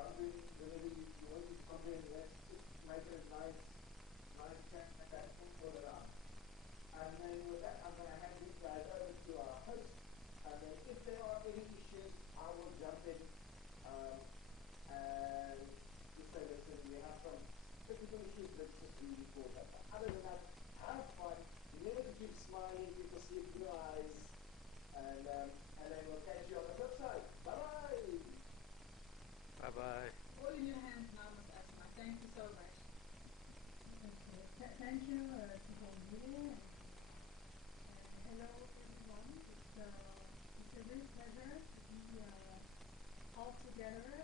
jump in whenever you want to jump in. Let's just make it a nice chat all around. And then with that, I'm going to hand these guys over to our host. And then if there are any issues, I will jump in and just say, listen, we have some technical issues, let's just re-record that. But other than that, have fun. Remember to keep smiling, people see it in your eyes. And then we'll catch you on the flip side. Bye-bye. Bye-bye. All in your hands now, Ms. Asma. Thank you so much. Okay. Thank you to Bonnie. Hello, everyone. It's a real pleasure to be all together.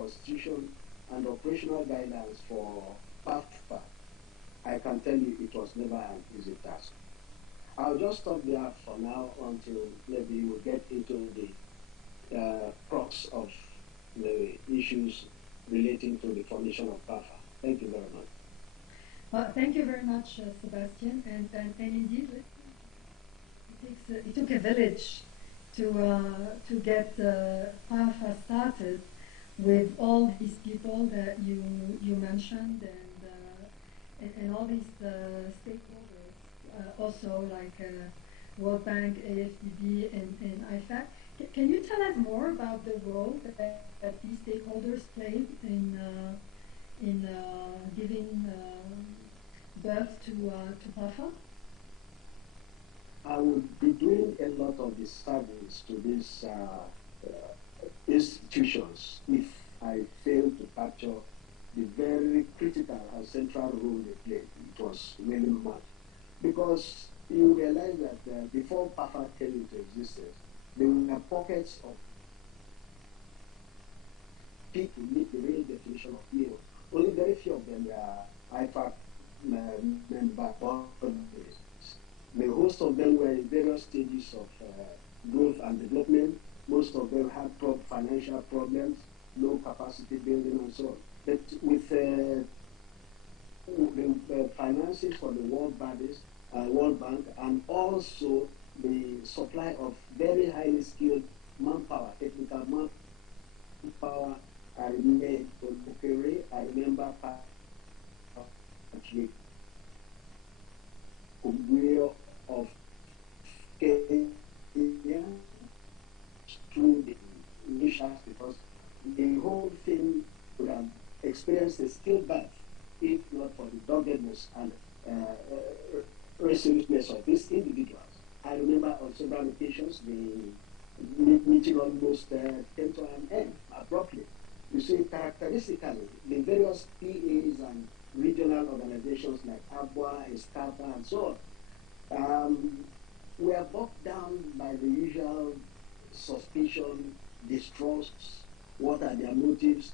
constitution and operational guidelines for PAFA, I can tell you it was never an easy task. I'll just stop there for now until maybe we'll get into the crux of the issues relating to the formation of PAFA. Thank you very much. Well, thank you very much, Sebastian. And indeed, it took a village to get PAFA started with all these people that you mentioned and all these stakeholders, also like World Bank, AFDB, and IFAC. Can you tell us more about the role that these stakeholders played in giving birth to PAFA? I would be doing a lot of disservice to these institutions if I fail to capture the very critical and central role they played. It was really mad. Because you realize that before PAFA came into existence, there were pockets of people meet the real definition of hero. Only very few of them were IFAC member bodies. The host of them were in various stages of growth and development. Most of them had financial problems, low capacity building and so on. But with the finances for the World Bank, and also the supply of very highly skilled manpower, technical manpower, I remember of Kenya through the initials, because the whole thing would have experienced a stillbirth if not for the doggedness and resoluteness of these individuals. I remember on several occasions the meeting almost came to an end abruptly. You see, characteristically, the various PAs and regional organizations like ABWA, ESCAPA, and so on, were bogged down by the usual suspicion, distrust. What are their motives?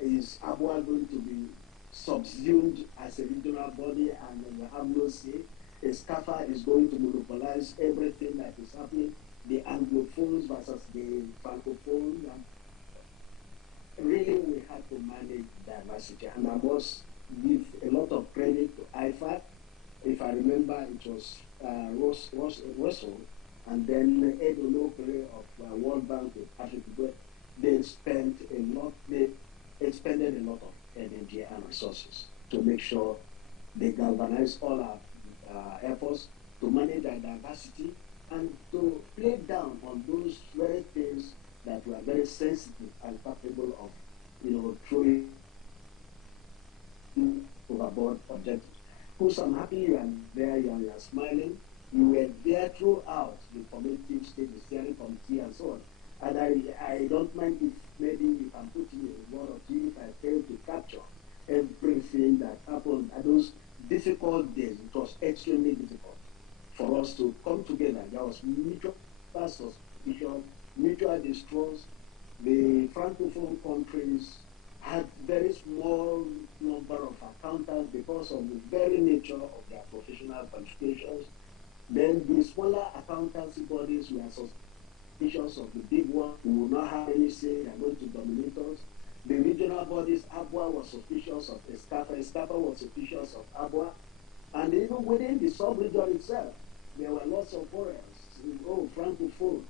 Is ABWA going to be subsumed as a regional body and we have no say? ESCAPA is going to monopolize everything that is happening, the Anglophones versus the Francophones. And really, we had to manage diversity. And I must give a lot of credit to IFAC. If I remember, it was Russell and then Ed Olokere of World Bank with Africa. They spent a lot, they expended a lot of energy and resources to make sure they galvanize all our efforts to manage our diversity and to play down on those very things that were very sensitive and capable of, throwing overboard objectives. Because I'm happy you are there, you are smiling. You were there throughout the formative stage, the steering committee and so on. And I don't mind if maybe you can put in a word or two if I fail to capture everything that happened at those difficult days. It was extremely difficult for us to come together. There was mutual suspicion, mutual distrust. The Francophone countries had very small number of accountants because of the very nature of their professional qualifications. Then the smaller accountancy bodies were suspicious of the big one who will not have any say, they are going to dominate us. The regional bodies, ABWA was suspicious of ESCAPA, ESCAPA was suspicious of ABWA, and even within the sub-region itself, there were lots of quarrels. Oh, Francophone,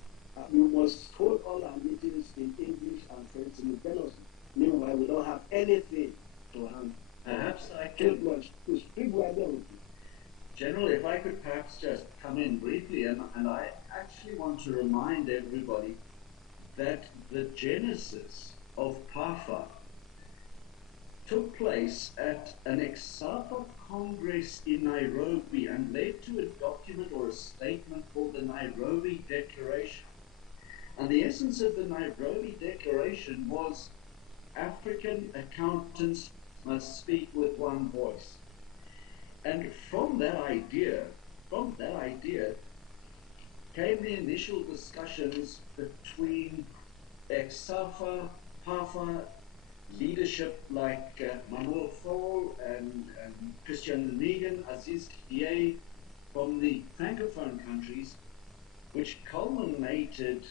we must hold all our meetings in English and French simultaneously. Meanwhile, we don't have anything to hand. Perhaps I could, to speak with them. General, if I could perhaps just come in briefly, and I actually want to remind everybody that the genesis of PAFA took place at an ASSAD Congress in Nairobi and led to a document or a statement called the Nairobi Declaration. And the essence of the Nairobi Declaration was African accountants must speak with one voice. And from that idea came the initial discussions between EXAFA, PAFA, leadership like Mamour Fall and Christian Negan, Aziz Kiye from the Francophone countries, which culminated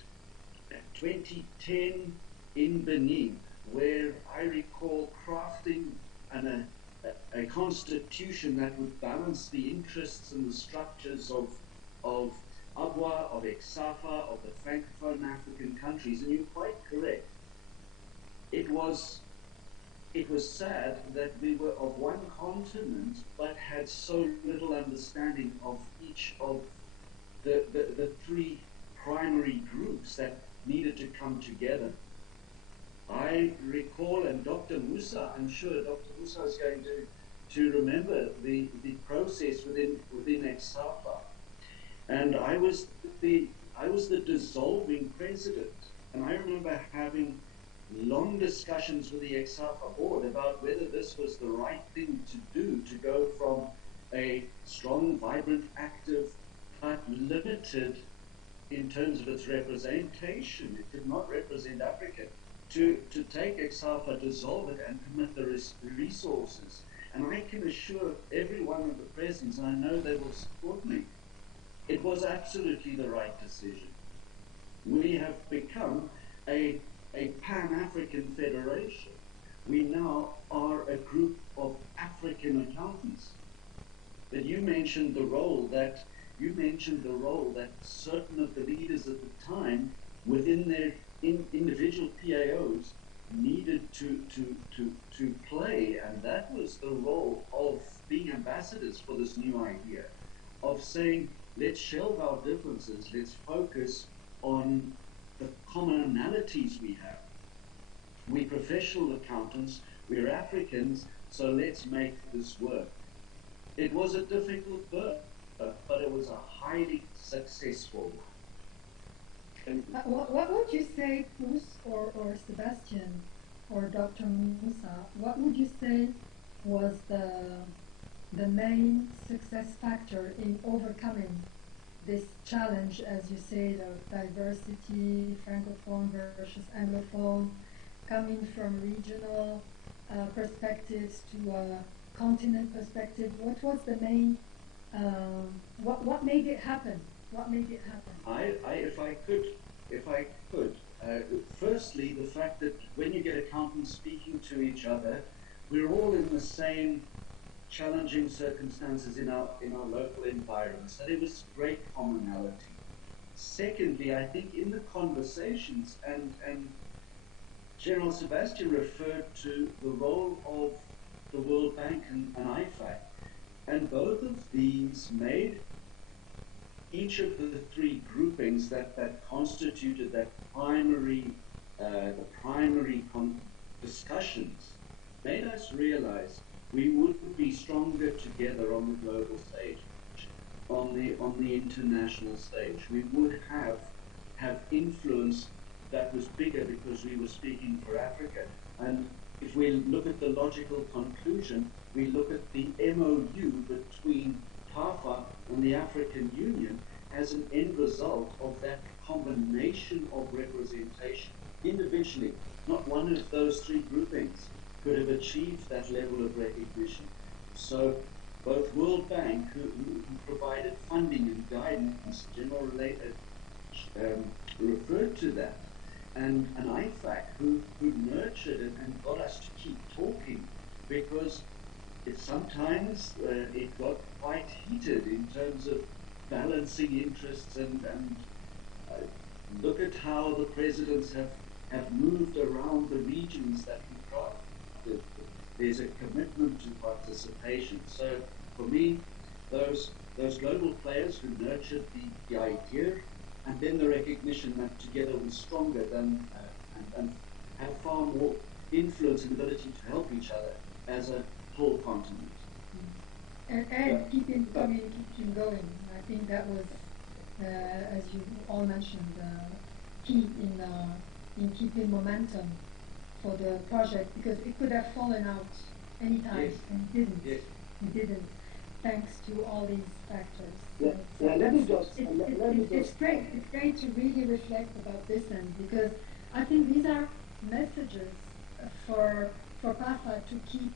in 2010 in Benin, where I recall crafting a constitution that would balance the interests and the structures of ABWA, of EXAFA, of the Francophone African countries. And you're quite correct. It was sad that we were of one continent but had so little understanding of each of the three primary groups that needed to come together. I recall, and Dr. MUSSA, I'm sure Dr. MUSSA is going to remember the process within EXAFA. And I was the dissolving president, and I remember having long discussions with the EXAFA board about whether this was the right thing to do, to go from a strong, vibrant, active, but limited in terms of its representation. It did not represent Africa. To take EXAFA, dissolve it, and commit the resources. And I can assure every one of the present, and I know they will support me, it was absolutely the right decision. We have become a Pan-African federation. We now are a group of African accountants. But you mentioned the role that certain of the leaders at the time within their individual PAOs needed to play, and that was the role of being ambassadors for this new idea, of saying, let's shelve our differences, let's focus on the commonalities we have. We're professional accountants, we're Africans, so let's make this work. It was a difficult birth, but it was a highly successful one. What would you say, Bruce or Sebastian or Dr. Musa, what would you say was the main success factor in overcoming this challenge, as you said, of diversity, Francophone versus Anglophone, coming from regional perspectives to a continent perspective? What was the main, what made it happen? What made it happen? If I could, firstly, the fact that when you get accountants speaking to each other, we're all in the same challenging circumstances in our local environments. So there was great commonality. Secondly, I think in the conversations, and General Sebastian referred to the role of the World Bank and IFAC, and both of these made each of the three groupings that constituted that primary discussions made us realize we would be stronger together on the global stage, on the international stage. We would have influence that was bigger because we were speaking for Africa. And if we look at the logical conclusion, we look at the MOU between PAFA and the African Union as an end result of that combination of representation. Individually, not one of those three groupings could have achieved that level of recognition. So both World Bank, who provided funding and guidance, General Related referred to that, and IFAC, who nurtured it and got us to keep talking, because sometimes it got quite heated in terms of balancing interests and look at how the presidents have moved around the regions that we crafted. There's a commitment to participation. So for me, those global players who nurtured the idea, and then the recognition that together we're stronger than and have far more influence and ability to help each other as a whole continent. And keeping communication going. I think that was, as you all mentioned, key in keeping momentum for the project, because it could have fallen out anytime, yes. And it didn't. Yes. It didn't, thanks to all these factors. It's great. It's great to really reflect about this, and because I think these are messages for for PAFA to keep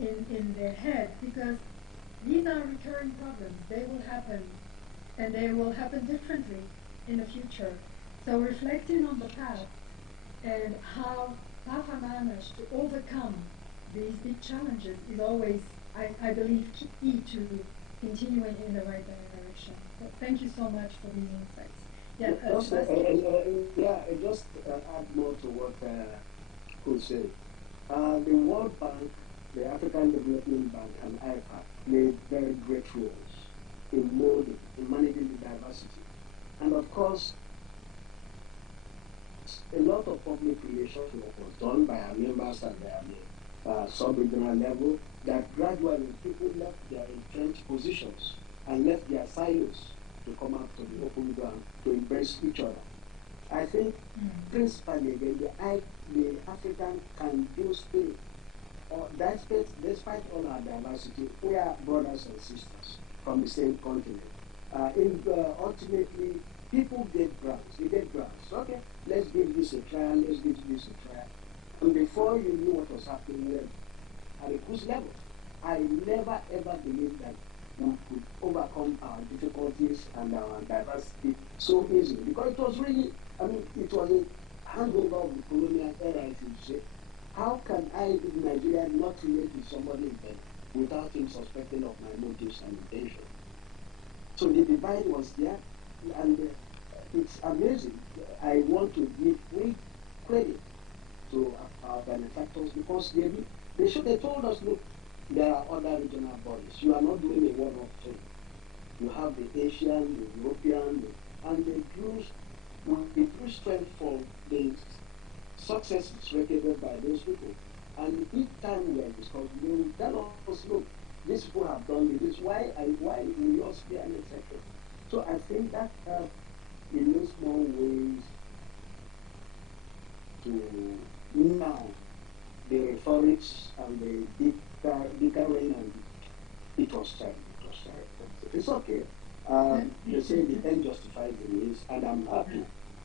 in their head, because these are recurring problems. They will happen, and they will happen differently in the future. So reflecting on the past and how PAFA managed to overcome these big challenges is always, I believe, key to continuing in the right direction. So thank you so much for these insights. Yeah, just add more to what Kul said. The World Bank, the African Development Bank, and IFA played very great roles in molding, in managing the diversity. And of course, a lot of public relations work was done by our members at the sub-regional level, that gradually people left their entrenched positions and left their silos to come out to the open ground to embrace each other. I think principally again, the African can-do spirit, despite all our diversity, we are brothers and sisters from the same continent. Ultimately, people get grants. They get grants. Okay, let's give this a try. Let's give this a try. And before you knew what was happening at a cruise level, I never ever believed that we could overcome our difficulties and our diversity so easily, because it was really, it was a handover of the colonial era, as you say. How can I, in Nigeria, not relate with somebody in Benin without him suspecting of my motives and intentions? So the divide was there, and it's amazing. I want to give great credit to our benefactors, because they told us, look, there are other regional bodies. You are not doing a one-off thing. You have the Asian, the European, and they drew strength for the successes recorded by those people. And each time we are discussing, they will tell us, look, these people have done this. Why will yours be an exception? So I think that helped in those small ways to now the rhetorics and the declaring, and it was terrible. It's okay. They say the end justifies the means, and I'm happy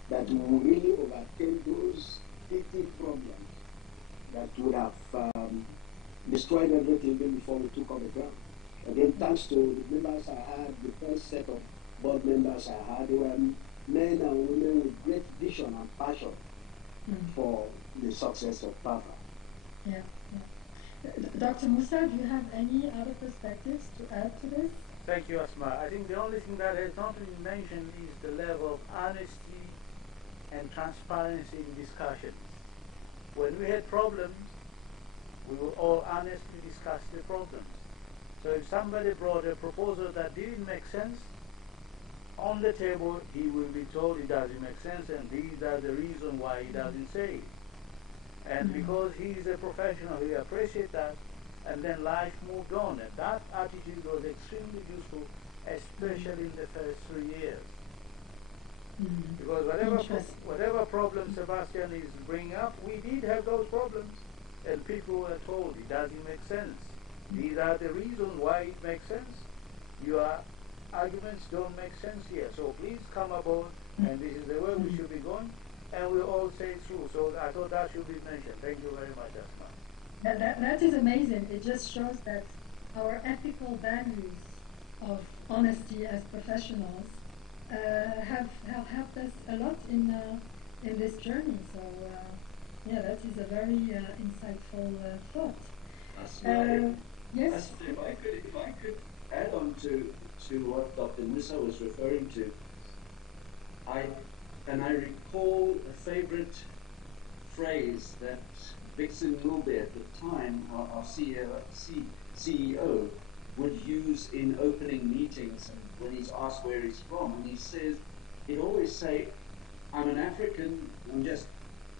that we will really overcame those 50 problems that would have destroyed everything before we took on the ground. Again, thanks to the members I had, the first set of board members I had, they were men and women with great vision and passion for the success of PAFA. Yeah. Dr. Musa, do you have any other perspectives to add to this? Thank you, Asma. I think the only thing that has not been mentioned is the level of honesty and transparency in discussions. When we had problems, we will all honestly discuss the problems. So if somebody brought a proposal that didn't make sense, on the table he will be told it doesn't make sense, and these are the reasons why he doesn't say it. And because he is a professional, he appreciates that, and then life moved on. And that attitude was extremely useful, especially in the first 3 years. Because whatever problem Sebastian is bringing up, we did have those problems, and people were told it doesn't make sense. These are the reasons why it makes sense. Your arguments don't make sense here, so please come aboard, and this is the way we should be going, and we all say through. So I thought that should be mentioned. Thank you very much, Asma. That is amazing. It just shows that our ethical values of honesty as professionals have helped us a lot in this journey. So that is a very insightful thought. Yes. If I could add on to what Dr. Musa was referring to, I recall a favorite phrase that Vixen Wilby at the time, our CEO, would use in opening meetings and when he's asked where he's from, and he says, he'd always say, I'm an African, I'm just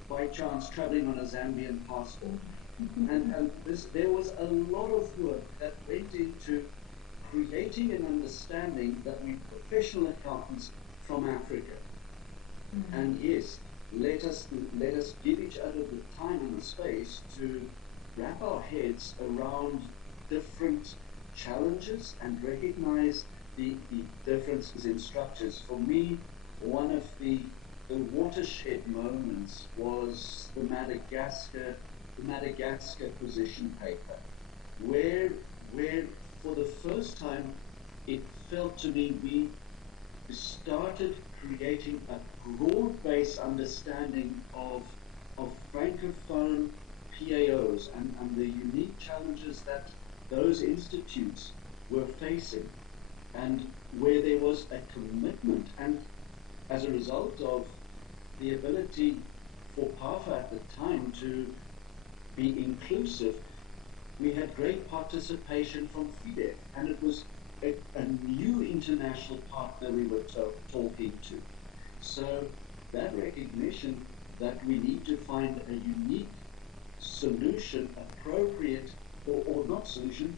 by chance traveling on a Zambian passport. And there was a lot of work that went into creating an understanding that we're professional accountants from Africa. And yes, let us give each other the time and the space to wrap our heads around different challenges and recognize the differences in structures. For me, one of the the watershed moments was the Madagascar position paper, where for the first time it felt to me we started creating a broad-based understanding of francophone PAOs and the unique challenges that those institutes were facing, and where there was a commitment, and as a result of the ability for PAFA at the time to be inclusive, we had great participation from FIDE, and it was a new international partner we were talking to. So that recognition that we need to find a unique solution, appropriate, or not solution,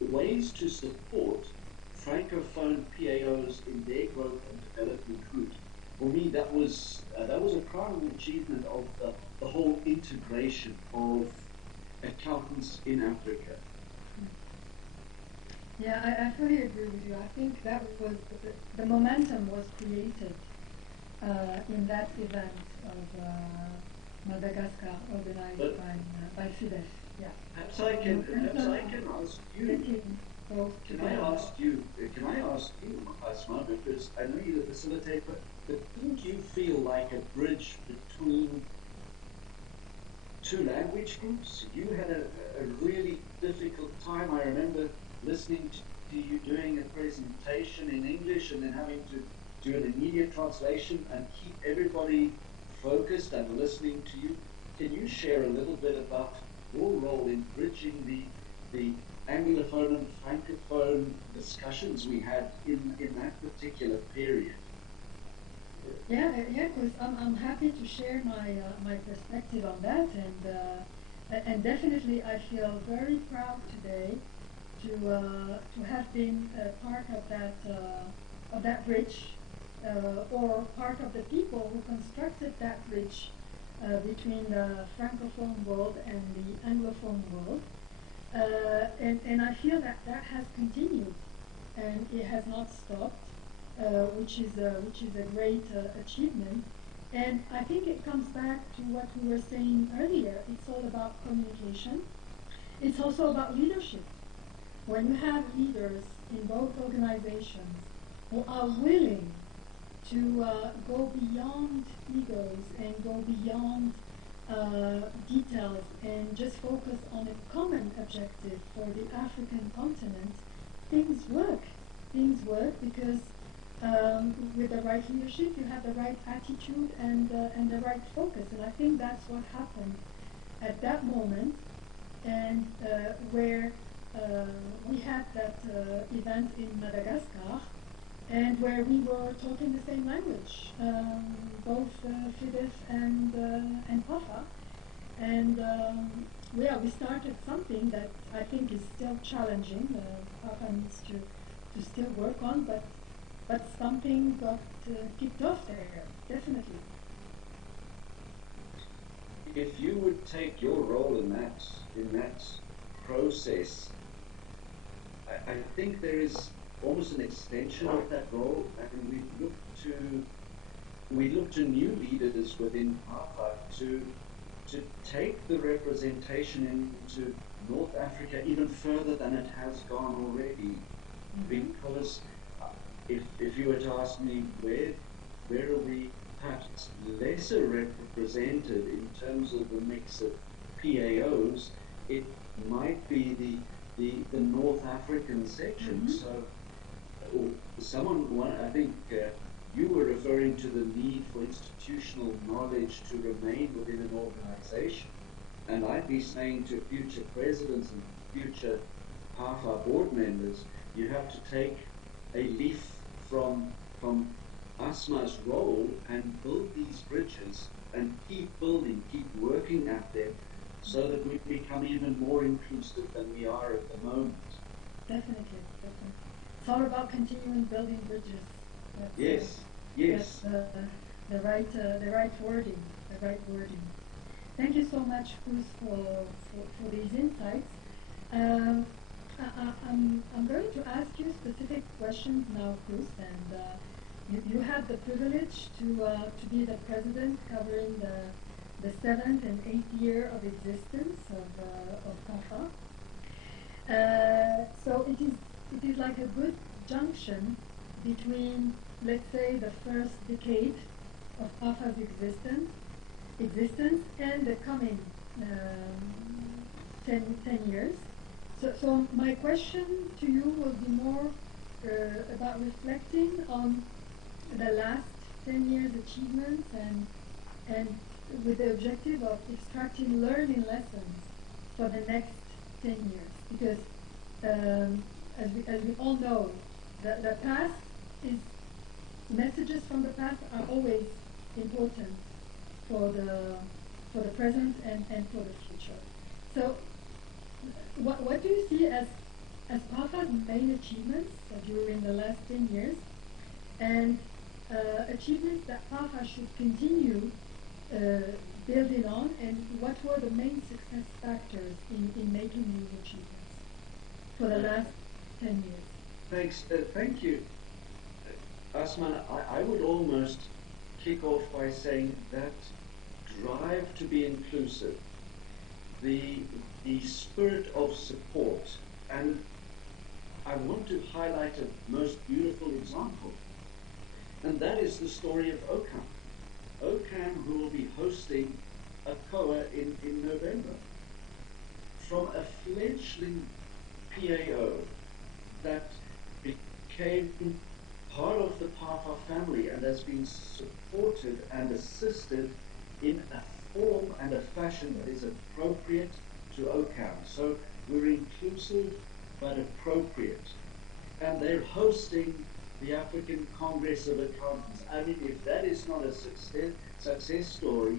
ways to support francophone PAOs in their growth and development route. For me, that was a crowning achievement of the whole integration of accountants in Africa. Yeah, I fully agree with you. I think that was the momentum was created in that event of Madagascar organized by FIDEF. Yeah. Perhaps I can ask you. Can I ask you, Asma, because I know you're the facilitator, but didn't you feel like a bridge between two language groups? You had a really difficult time. I remember listening to you doing a presentation in English and then having to do an immediate translation and keep everybody focused and listening to you. Can you share a little bit about your role in bridging the Anglophone and Francophone discussions we had in that particular period? Yeah, because I'm happy to share my perspective on that, and definitely I feel very proud today to have been part of that bridge, or part of the people who constructed that bridge between the Francophone world and the Anglophone world. And I feel that has continued, and it has not stopped, which is a great achievement. And I think it comes back to what we were saying earlier. It's all about communication. It's also about leadership. When you have leaders in both organizations who are willing to go beyond egos and go beyond details and just focus on a common objective for the African continent, things work. Things work because with the right leadership, you have the right attitude and the right focus. And I think that's what happened at that moment, and where we had that event in Madagascar, and where we were talking the same language, both FIDEF and PAFA. And we started something that I think is still challenging. PAFA needs to still work on, but something got kicked off there, definitely. If you would take your role in that process, I think there is almost an extension of that role, and we look to new leaders within PAFA to take the representation into North Africa even further than it has gone already. Because if you were to ask me where are we perhaps lesser represented in terms of the mix of PAOs, it might be the North African section. So I think you were referring to the need for institutional knowledge to remain within an organization. And I'd be saying to future presidents and future PAFA board members, you have to take a leaf from ASMA's role and build these bridges and keep building, keep working at them, so that we become even more inclusive than we are at the moment. Definitely. It's all about continuing building bridges. Yes. That's the right wording. Thank you so much, Cruz, for these insights. I'm going to ask you specific questions now, Cruz, and you had the privilege to be the president covering the 7th and 8th year of existence of PAFA. So it is like a good junction between, let's say, the first decade of PAFA's existence and the coming 10 years. So my question to you will be more about reflecting on the last 10 years achievements and with the objective of extracting learning lessons for the next 10 years. Because as we all know, the past is, messages from the past are always important for the present and for the future. So what do you see as PAFA's main achievements during the last 10 years, and achievements that PAFA should continue building on, and what were the main success factors in making these achievements for the last 10 years? Thanks. Thank you. Asman, I would almost kick off by saying that drive to be inclusive, the spirit of support, and I want to highlight a most beautiful example, and that is the story of OCAM. OCAM, who will be hosting a COA in November. From a fledgling PAO that became part of the PAFA family and has been supported and assisted in a form and a fashion that is appropriate to OCAM. So we're inclusive but appropriate. And they're hosting the African Congress of Accountants. I mean, if that is not a success story,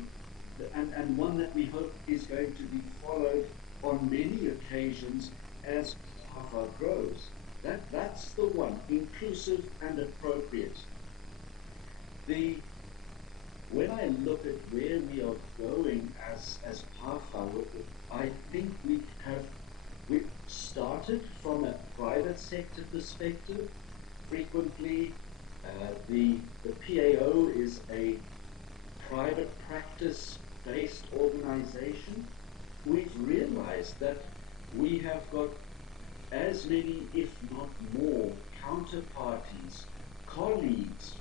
and one that we hope is going to be followed on many occasions as PAFA grows, that's the one, inclusive and appropriate. When I look at where we are going as PAFA, I think we've started from a private sector perspective. Frequently, the PAO is a private practice-based organization. We've realized that we have got as many, if not more, counterparties, colleagues,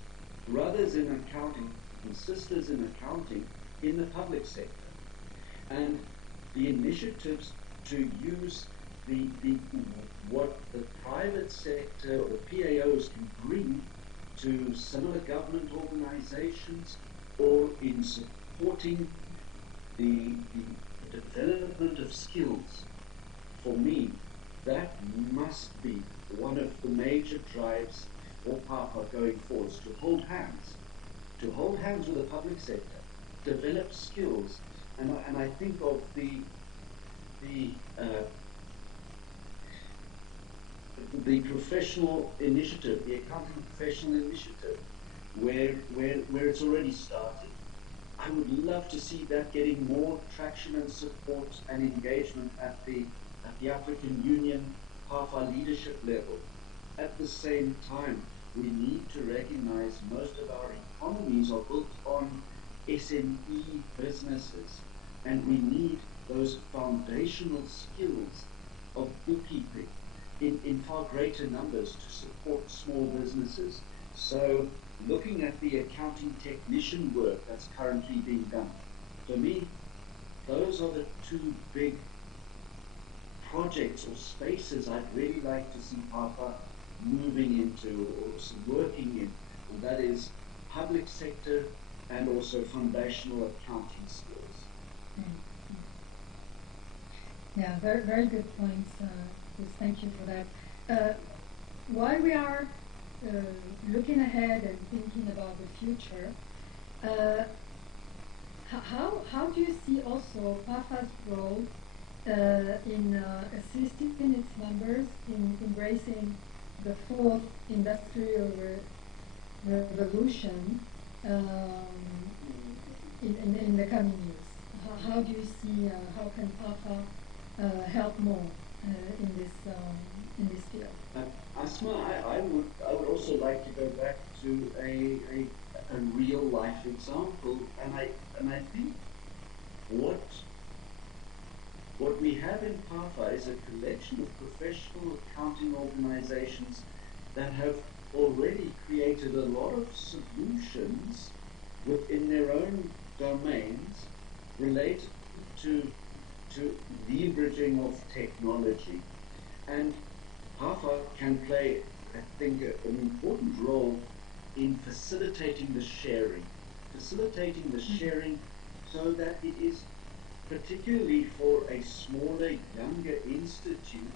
brothers in accounting, and sisters in accounting in the public sector. And the initiatives to use what the private sector or the PAOs can bring to similar government organizations, or in supporting the development of skills, for me, that must be one of the major drives for PAFA going forwards, to hold hands with the public sector, develop skills. And I think of the professional initiative, the accounting professional initiative, where it's already started. I would love to see that getting more traction and support and engagement at the African Union PAFA leadership level. At the same time, we need to recognize most of our economies are built on SME businesses, and we need those foundational skills of bookkeeping in far greater numbers to support small businesses. So looking at the accounting technician work that's currently being done, for me, those are the two big projects or spaces I'd really like to see PAFA moving into or working in, and that is public sector and also foundational accounting skills. Yeah, very, very good points. Thank you for that. While we are looking ahead and thinking about the future, how do you see also PAFA's role in assisting its members in embracing the fourth industrial revolution in the coming years? How do you see, how can PAFA help more in this field? Asma, I would also like to go back to a real life example, and I think what what we have in PAFA is a collection of professional accounting organizations that have already created a lot of solutions within their own domains related to leveraging of technology. And PAFA can play, I think, an important role in facilitating the sharing so that it is, particularly for a smaller, younger institute,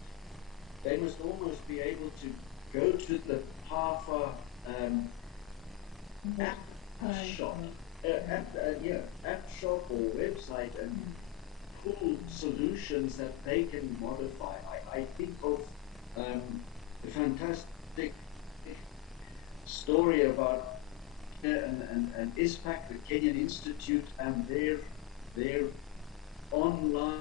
they must almost be able to go to the PAFA app shop, app shop or website and pull solutions that they can modify. I think of the fantastic story about and ISPAC, the Kenyan Institute, and their online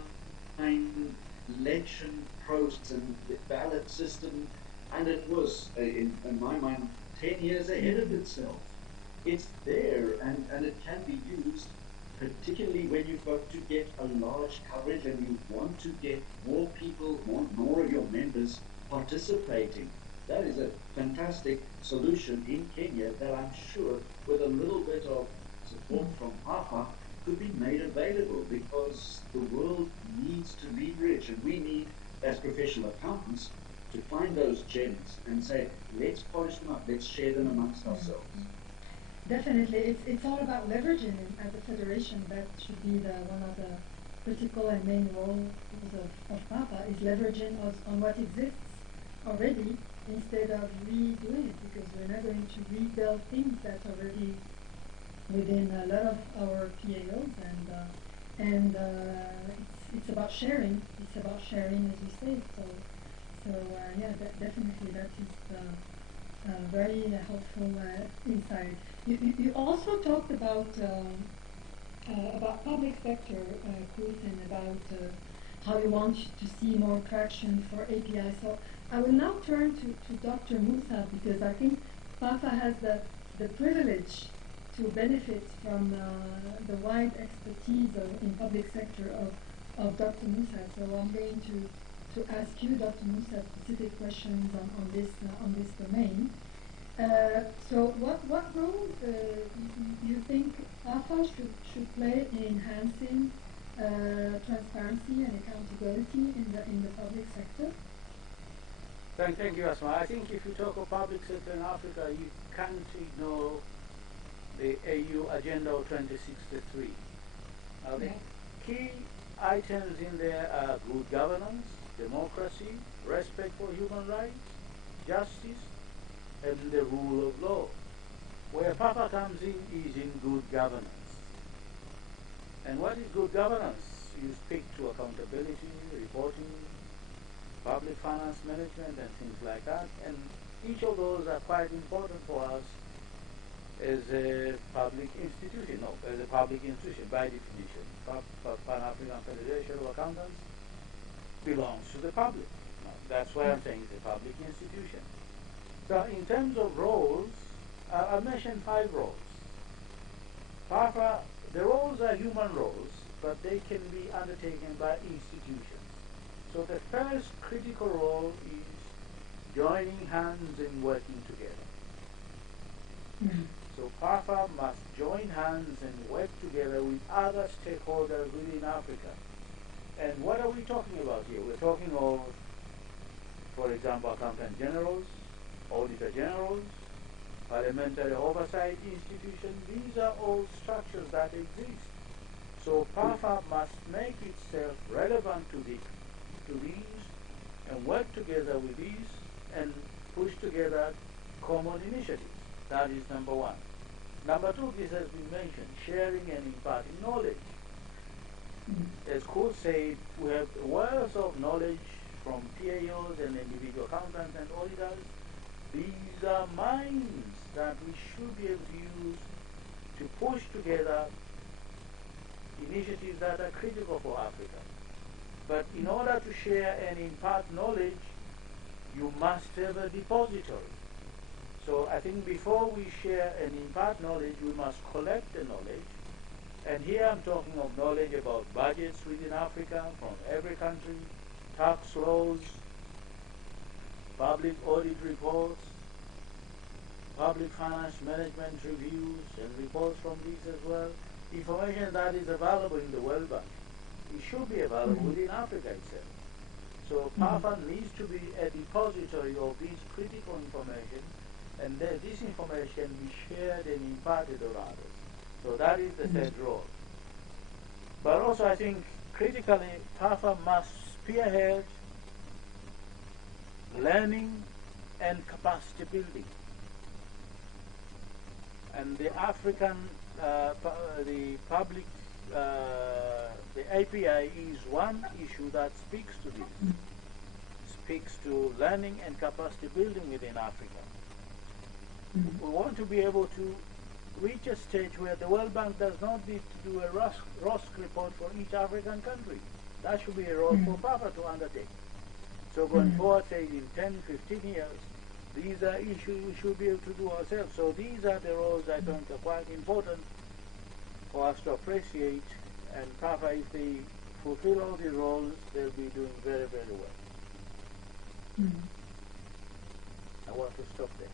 election process and the ballot system, and it was, in my mind, 10 years ahead of itself. It's there, and it can be used, particularly when you've got to get a large coverage and you want to get more people, more of your members participating. That is a fantastic solution in Kenya that I'm sure, with a little bit of support from PAFA, could be made available, because the world needs to leverage, and we need, as professional accountants, to find those gems and say, let's polish them up, let's share them amongst ourselves. Definitely, it's all about leveraging as a federation. That should be one of the critical and main roles of PAFA, is leveraging on what exists already instead of redoing it, because we're not going to rebuild things that's already within a lot of our PAOs, and it's about sharing. It's about sharing, as you say. So definitely that is very helpful insight. You also talked about public sector, Kurt, and about how you want to see more traction for API. So I will now turn to Dr. MUSSA, because I think PAFA has the privilege to benefit from the wide expertise in public sector of Dr. MUSSA. So I'm going to ask you, Dr. MUSSA, specific questions on this domain. So what role you think PAFA should play in enhancing transparency and accountability in the public sector? Thank you, Asma. I think if you talk of public sector in Africa, you can't ignore the AU Agenda 2063. Now, the key items in there are good governance, democracy, respect for human rights, justice, and the rule of law. Where PAFA comes in is in good governance. And what is good governance? You speak to accountability, reporting, public finance management, and things like that. And each of those are quite important for us as a public institution, by definition. Pan-African Federation of Accountants belongs to the public. That's why I'm saying it's a public institution. So in terms of roles, I mentioned 5 roles. PAFA, the roles are human roles, but they can be undertaken by institutions. So the first critical role is joining hands and working together. So PAFA must join hands and work together with other stakeholders within Africa. And what are we talking about here? We're talking of, for example, accountant generals, auditor generals, parliamentary oversight institutions. These are all structures that exist. So PAFA must make itself relevant to these and work together with these and push together common initiatives. That is number 1. Number 2, this has been mentioned, sharing and imparting knowledge. As Kurt said, we have wealth of knowledge from PAOs and individual accountants and auditors. These are minds that we should be able to use to push together initiatives that are critical for Africa. But in order to share and impart knowledge, you must have a depository. So I think before we share and impart knowledge, we must collect the knowledge. And here I'm talking of knowledge about budgets within Africa from every country, tax laws, public audit reports, public finance management reviews and reports from these as well. Information that is available in the World Bank. It should be available within Africa itself. So PAFA needs to be a depository of this critical information, and then this information can be shared and imparted on others. So that is the third role. But also I think critically PAFA must spearhead learning and capacity building. And the African, the public, the API is one issue that speaks to this, speaks to learning and capacity building within Africa. We want to be able to reach a stage where the World Bank does not need to do a ROSC report for each African country. That should be a role for PAFA to undertake. So going forward, say in 10, 15 years, these are issues we should be able to do ourselves. So these are the roles I think are quite important for us to appreciate. And PAFA, if they fulfill all these roles, they'll be doing very, very well. I want to stop there.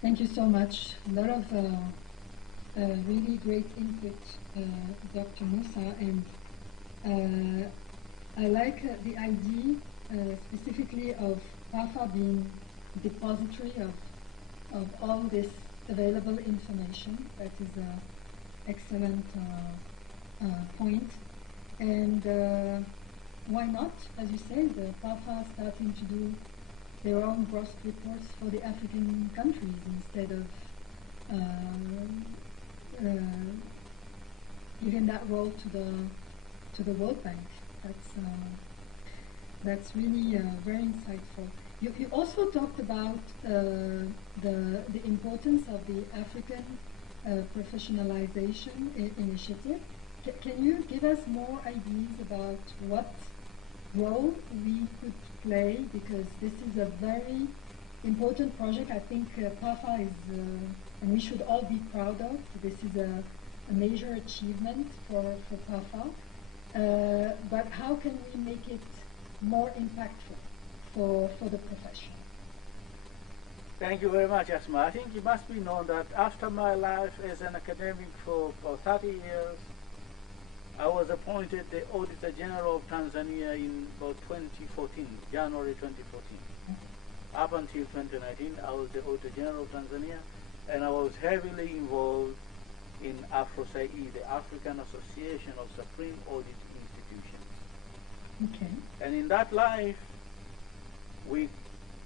Thank you so much. A lot of really great input, Dr. Mussa, and I like the idea specifically of PAFA being depository of all this available information. That is an excellent point. And why not, as you say, the PAFA starting to do their own gross reports for the African countries instead of giving that role to the World Bank. That's really very insightful. You also talked about the importance of the African professionalization initiative. Can you give us more ideas about what role we could play, because this is a very important project. I think PAFA is, and we should all be proud of. This is a major achievement for PAFA. But how can we make it more impactful for the profession? Thank you very much, Asma. I think it must be known that after my life as an academic for 30 years, I was appointed the Auditor General of Tanzania in about 2014, January 2014. Up until 2019, I was the Auditor General of Tanzania, and I was heavily involved in AFRO-SAE, the African Association of Supreme Audit Institutions. Okay. And in that life, we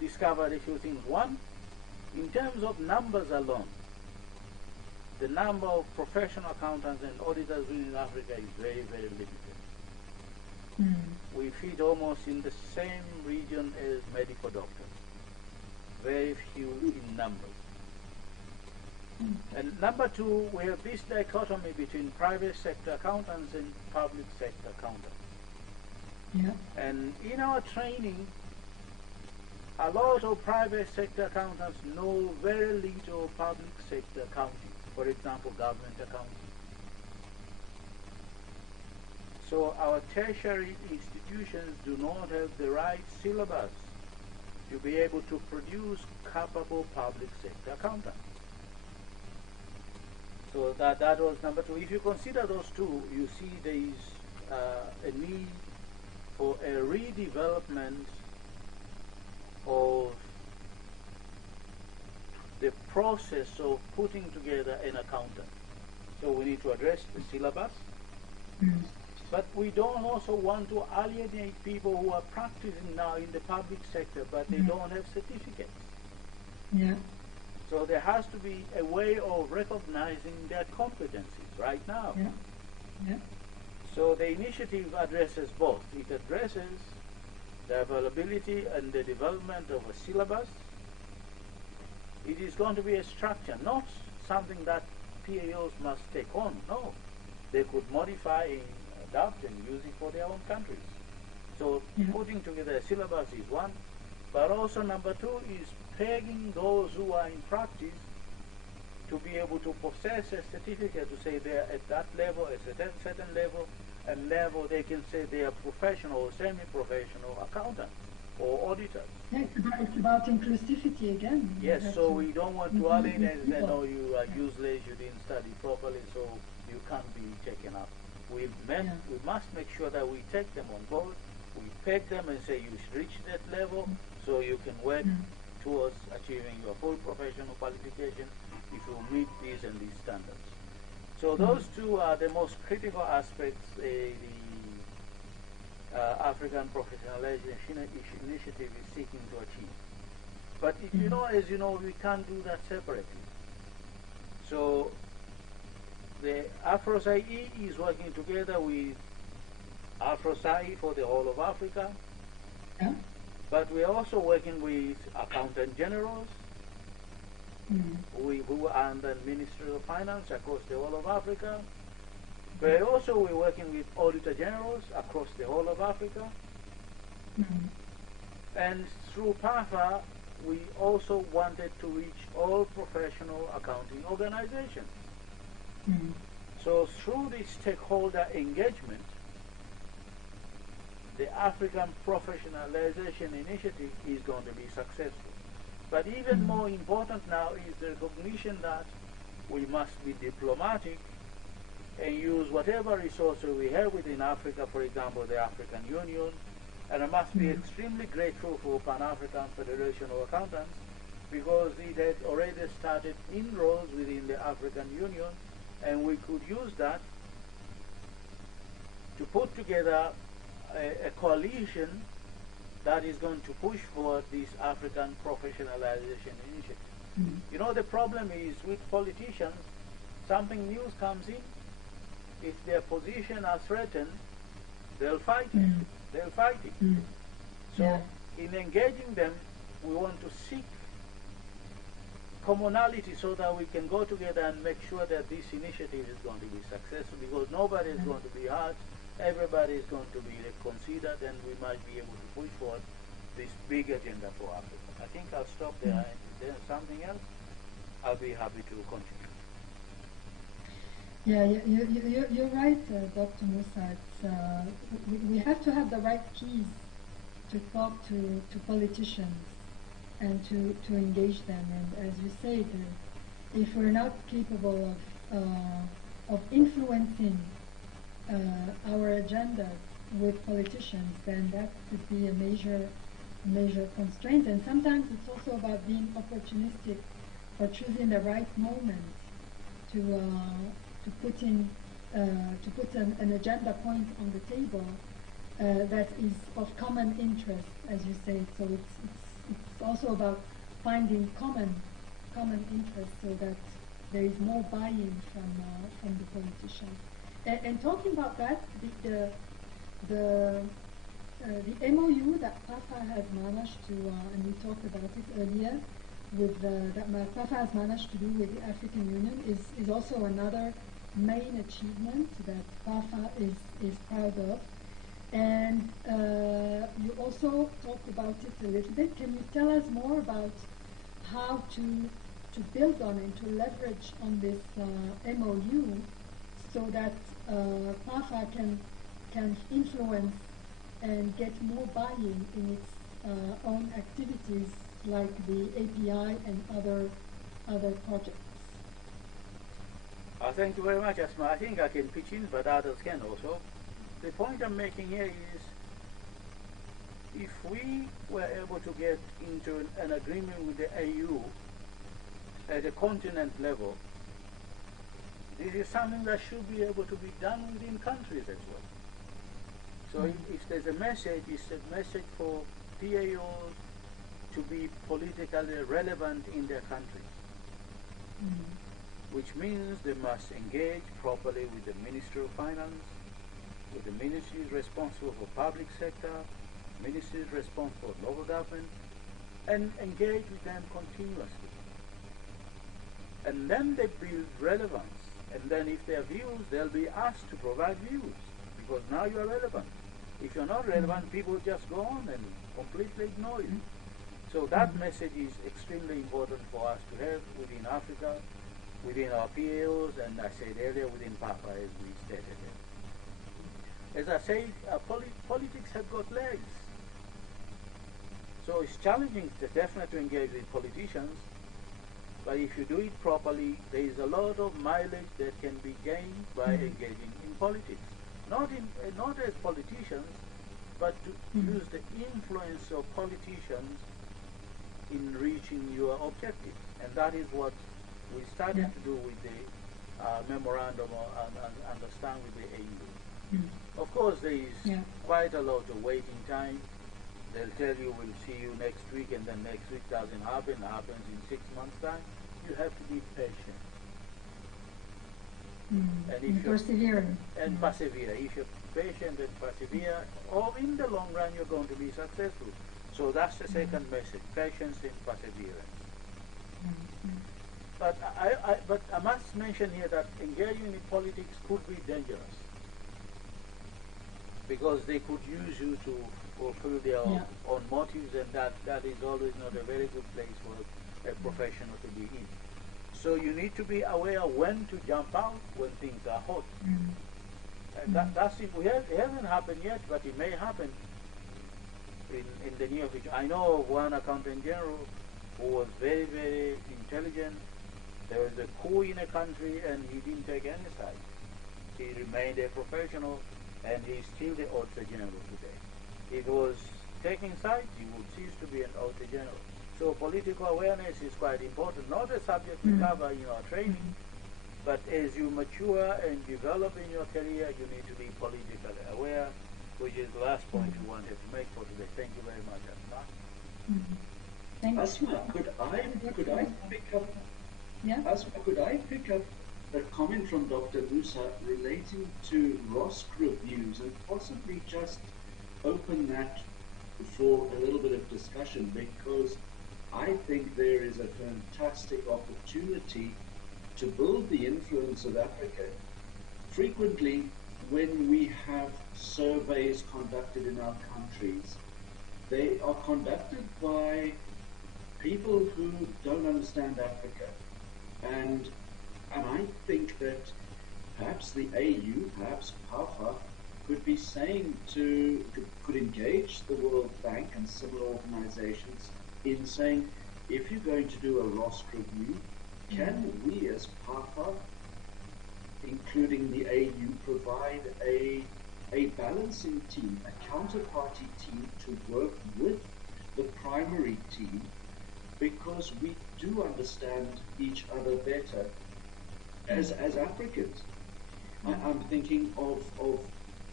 discovered a few things. One, in terms of numbers alone, the number of professional accountants and auditors in Africa is very, very limited. We fit almost in the same region as medical doctors. Very few in numbers. And number two, we have this dichotomy between private sector accountants and public sector accountants. Yeah. And in our training, a lot of private sector accountants know very little public sector accounting. For example, government accounting. So our tertiary institutions do not have the right syllabus to be able to produce capable public sector accountants. So that was number two. If you consider those two, you see there is a need for a redevelopment of the process of putting together an accountant. So we need to address the syllabus, but we don't also want to alienate people who are practicing now in the public sector, but they don't have certificates. Yeah. So there has to be a way of recognizing their competencies right now. Yeah. Yeah. So the initiative addresses both. It addresses the availability and the development of a syllabus. It is going to be a structure, not something that PAOs must take on. No, they could modify and adapt and use it for their own countries. So putting together a syllabus is one, but also number two is pegging those who are in practice to be able to possess a certificate to say they're at that level, at a certain level, and level they can say they are professional or semi-professional accountants or auditors. Yeah, it's about inclusivity again. Yes, so we don't want to alienate and say, people. no, you are useless, you didn't study properly, so you can't be taken up. We must make sure that we take them on board, we peg them and say you should reach that level so you can work towards achieving your full professional qualification if you meet these and these standards. So those two are the most critical aspects the African Professionalization Initiative is seeking to achieve. But you know, as you know, we can't do that separately. So the AFRO-SAI is working together with AFRO-SAI for the whole of Africa, but we're also working with accountant generals who are under Ministry of Finance across the whole of Africa. But also we're working with auditor generals across the whole of Africa. And through PAFA, we also wanted to reach all professional accounting organizations. So through this stakeholder engagement, the African Professionalization Initiative is going to be successful. But even more important now is the recognition that we must be diplomatic and use whatever resources we have within Africa, for example, the African Union, and I must be extremely grateful for Pan-African Federation of Accountants because it had already started inroads within the African Union, and we could use that to put together a coalition that is going to push for this African Professionalization Initiative. You know, the problem is with politicians, something new comes in, if their position are threatened, they'll fight it. They'll fight it. So in engaging them, we want to seek commonality so that we can go together and make sure that this initiative is going to be successful because nobody is going to be hurt, everybody is going to be considered, and we might be able to push forward this big agenda for Africa. I think I'll stop there. If there's something else, I'll be happy to continue. Yeah, you're right, Dr. Musa. We have to have the right keys to talk to politicians and to engage them. And as you say, if we're not capable of influencing our agendas with politicians, then that could be a major constraint. And sometimes it's also about being opportunistic or choosing the right moment to put an agenda point on the table that is of common interest, as you say. So it's also about finding common interest so that there is more buy-in from the politicians. And talking about that, the MOU that PAFA has managed to, and we talked about it earlier, that PAFA has managed to do with the African Union is also another main achievement that PAFA is proud of. And you also talked about it a little bit. Can you tell us more about how to build on and to leverage on this MOU so that PAFA can influence and get more buy-in in its own activities like the API and other projects? Thank you very much, Asma. I think I can pitch in, but others can also. The point I'm making here is if we were able to get into an agreement with the AU at a continent level, this is something that should be able to be done within countries as well. So if there's a message, it's a message for PAOs to be politically relevant in their countries, which means they must engage properly with the Ministry of Finance, with the ministries responsible for public sector, ministries responsible for local government, and engage with them continuously. And then they build relevance. And then if there are views, they'll be asked to provide views, because now you are relevant. If you're not relevant, people just go on and completely ignore you. So that message is extremely important for us to have within Africa, within our PAOs, and I said earlier within PAFA, as we stated. As I said, politics have got legs. So it's challenging to definitely to engage with politicians, but if you do it properly, there is a lot of mileage that can be gained by engaging in politics. Not as politicians, but to use the influence of politicians in reaching your objectives. And that is what we started to do with the memorandum of understand with the AU. Of course, there is quite a lot of waiting time. They'll tell you, we'll see you next week, and then next week doesn't happen, it happens in 6 months' time. You have to be patient. And persevering. And persevere. If you're patient and persevere, or in the long run, you're going to be successful. So that's the second message, patience and perseverance. But I must mention here that engaging in politics could be dangerous, because they could use you to fulfill their own motives, and that is always not a very good place for a professional to be in. So you need to be aware when to jump out when things are hot. And that's it. It hasn't happened yet, but it may happen in the near future. I know of one accountant general who was very, very intelligent. There was a coup in a country, and he didn't take any side. He remained a professional, and he's still the auditor general today. If he was taking sides, he would cease to be an auditor general. So political awareness is quite important, not a subject we cover in our training, but as you mature and develop in your career, you need to be politically aware, which is the last point we wanted to make for today. Thank you very much, Asma. Thank you. Asma, could I pick up? Yeah. Asma, could I pick up a comment from Dr. Musa relating to ROSC reviews, and possibly just open that for a little bit of discussion, because I think there is a fantastic opportunity to build the influence of Africa. Frequently, when we have surveys conducted in our countries, they are conducted by people who don't understand Africa. And I think that perhaps the AU, perhaps PAFA, could engage the World Bank and similar organizations in saying, if you're going to do a ROSC review, can we as PAFA, including the AU, provide a balancing team, a counterparty team to work with the primary team, because we do understand each other better as Africans. I'm thinking of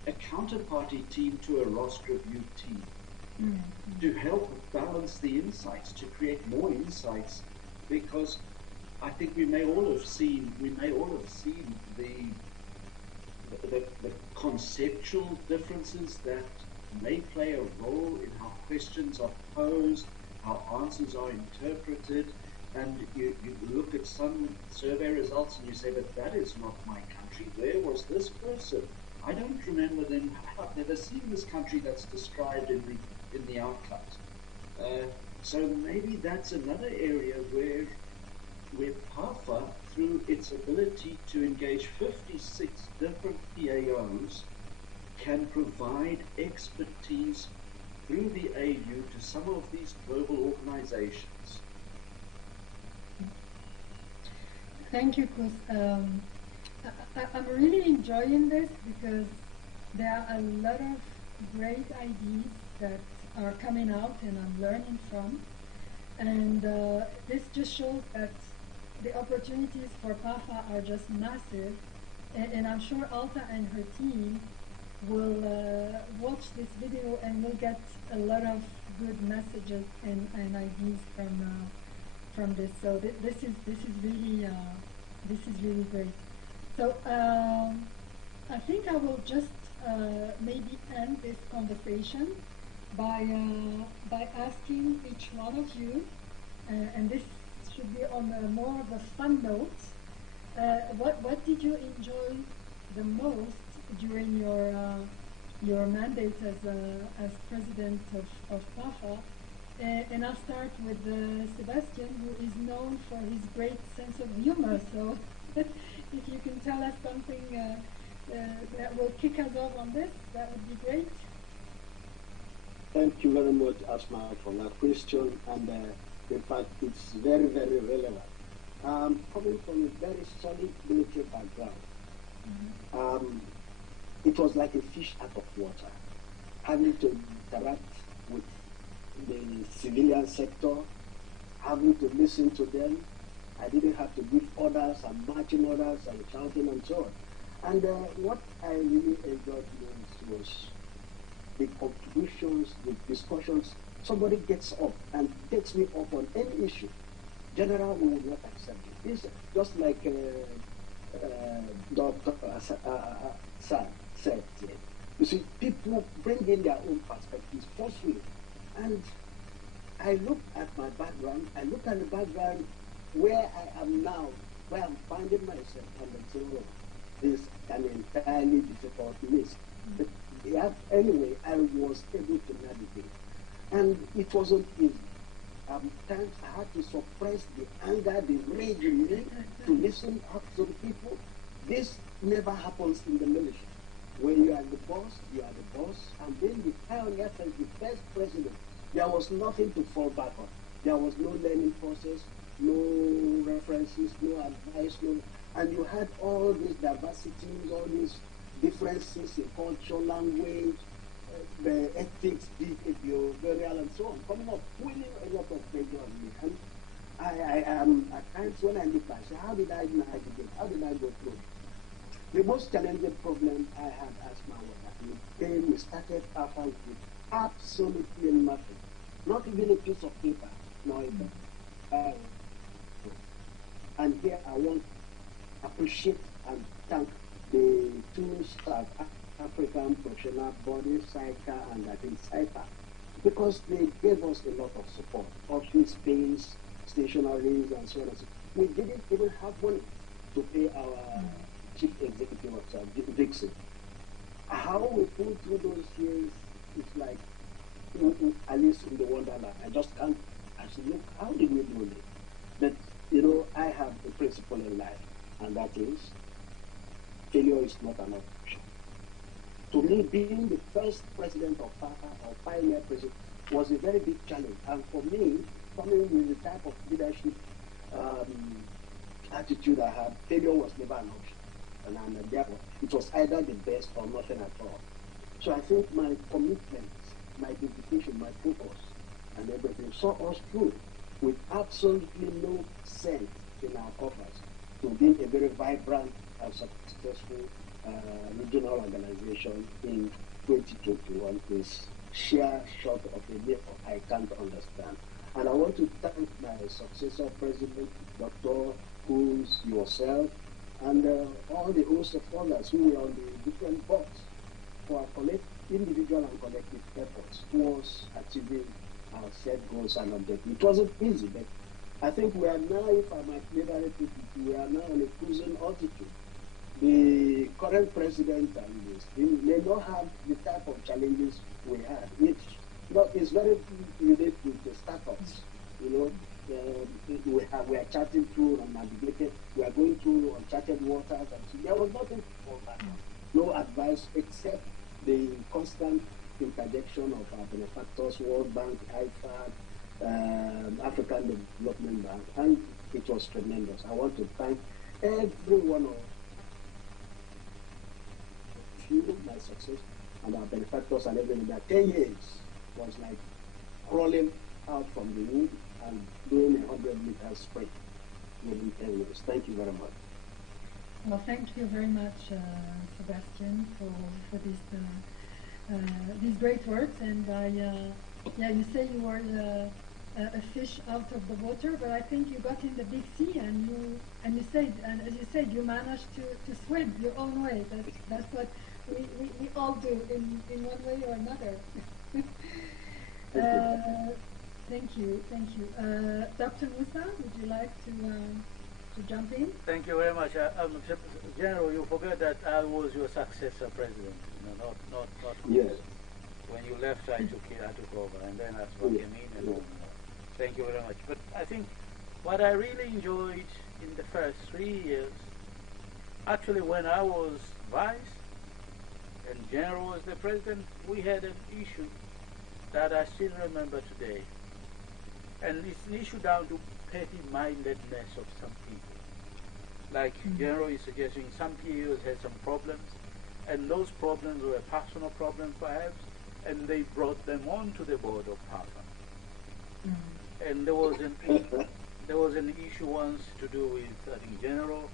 a counterparty team to a ROSC review team to help balance the insights, to create more insights, because I think we may all have seen the conceptual differences that may play a role in how questions are posed, how answers are interpreted, and you look at some survey results and you say, but that is not my country. Where was this person? I don't remember them. I've never seen this country that's described in the outcomes. So maybe that's another area where PAFA, through its ability to engage 56 different PAOs, can provide expertise through the AU to some of these global organizations. Thank you, Kus. I'm really enjoying this because there are a lot of great ideas that are coming out and I'm learning from. And this just shows that the opportunities for PAFA are just massive. And I'm sure Alta and her team will watch this video and will get a lot of good messages and ideas from this. So this is really great. So I think I will just maybe end this conversation by asking each one of you, and this should be on more of a fun note. What did you enjoy the most during your mandate as president of PAFA, And I'll start with Sebastian, who is known for his great sense of humor. So if you can tell us something that will kick us off on this, that would be great. Thank you very much, Asma, for that question. And in fact, it's very, very relevant. Coming from a very solid military background, it was like a fish out of water, having to interact with the civilian sector, having to listen to them. I didn't have to give orders and marching orders and shouting and so on. And what I really enjoyed most was the contributions, the discussions. Somebody gets up and takes me up on any issue. General, we will not accept it. It's just like Dr. ASSAD said. You see, people bring in their own perspectives forcefully. And I look at my background, I look at the background where I am now, where I'm finding myself, and I say, oh, this is an entirely difficult list. But yeah, anyway, I was able to navigate. And it wasn't easy. Times I had to suppress the anger, the rage in me, to listen up to the people. This never happens in the military. When you are the boss, you are the boss. And then the pioneer as the first president, there was nothing to fall back on. There was no learning process, no references, no advice, no. And you had all these diversities, all these differences in culture, language, the ethics, behavioral, and so on, coming up, putting a lot of pressure on me. And I am, at times when I look back, I say, how did I navigate? How did I go through? The most challenging problem I had as my was we started PAFA with absolutely nothing. Not even a piece of paper, no even. And here I want to appreciate and thank the two South African professional bodies, SICA and I think SIPA, because they gave us a lot of support, office space, stationaries, and so on and so on. We didn't even have money to pay our chief executive officer, Dixon. How we pulled through those years is like Alice in the Wonderland. I just can't. I said, look, how did we do this? But I have a principle in life, and that is failure is not an option. To me, being the first president of PAFA or pioneer president was a very big challenge. And for me, coming with the type of leadership attitude I had, failure was never an option. And therefore, it was either the best or nothing at all. So I think my commitment, my dedication, my focus, and everything saw us through with absolutely no cent in our coffers to build a very vibrant and successful regional organization in 2021 is sheer short of a level I can't understand. And I want to thank my successor president, Dr. Cruz, yourself, and all the host of others who were on the different boards for our individual and collective efforts towards achieving our set goals and objectives. It wasn't easy, but I think we are now, if I might liberate it, we are now on a cruising altitude. The current president and this, they don't have the type of challenges we had. It's very unique with the startups. We are charting through and navigating. We are going through uncharted waters, and so there was nothing for that. No advice except the constant interjection of our benefactors, World Bank, IFAD, African Development Bank, and it was tremendous. I want to thank every one of you, my success, and our benefactors and everything. That 10 years was like crawling out from the wood and doing a 100-meter sprint within 10 years. Thank you very much. Well, thank you very much, Sebastian, for these great words. And you say you were a fish out of the water, but I think you got in the big sea, and you said, and as you said, you managed to swim your own way. That's what we all do in one way or another. Thank you. Dr. MUSSA, would you like to jump in? Thank you very much. General, you forget that I was your successor president, not yes. when when you left, I took over, and then that's what came in and all. Thank you very much. But I think what I really enjoyed in the first 3 years, actually when I was vice and General was the president, we had an issue that I still remember today. And it's an issue down to petty-mindedness of some people. Like General is suggesting, some PAOs had some problems, and those problems were personal problems perhaps, and they brought them on to the board of PAFA. And there was an issue once to do with, I think, General,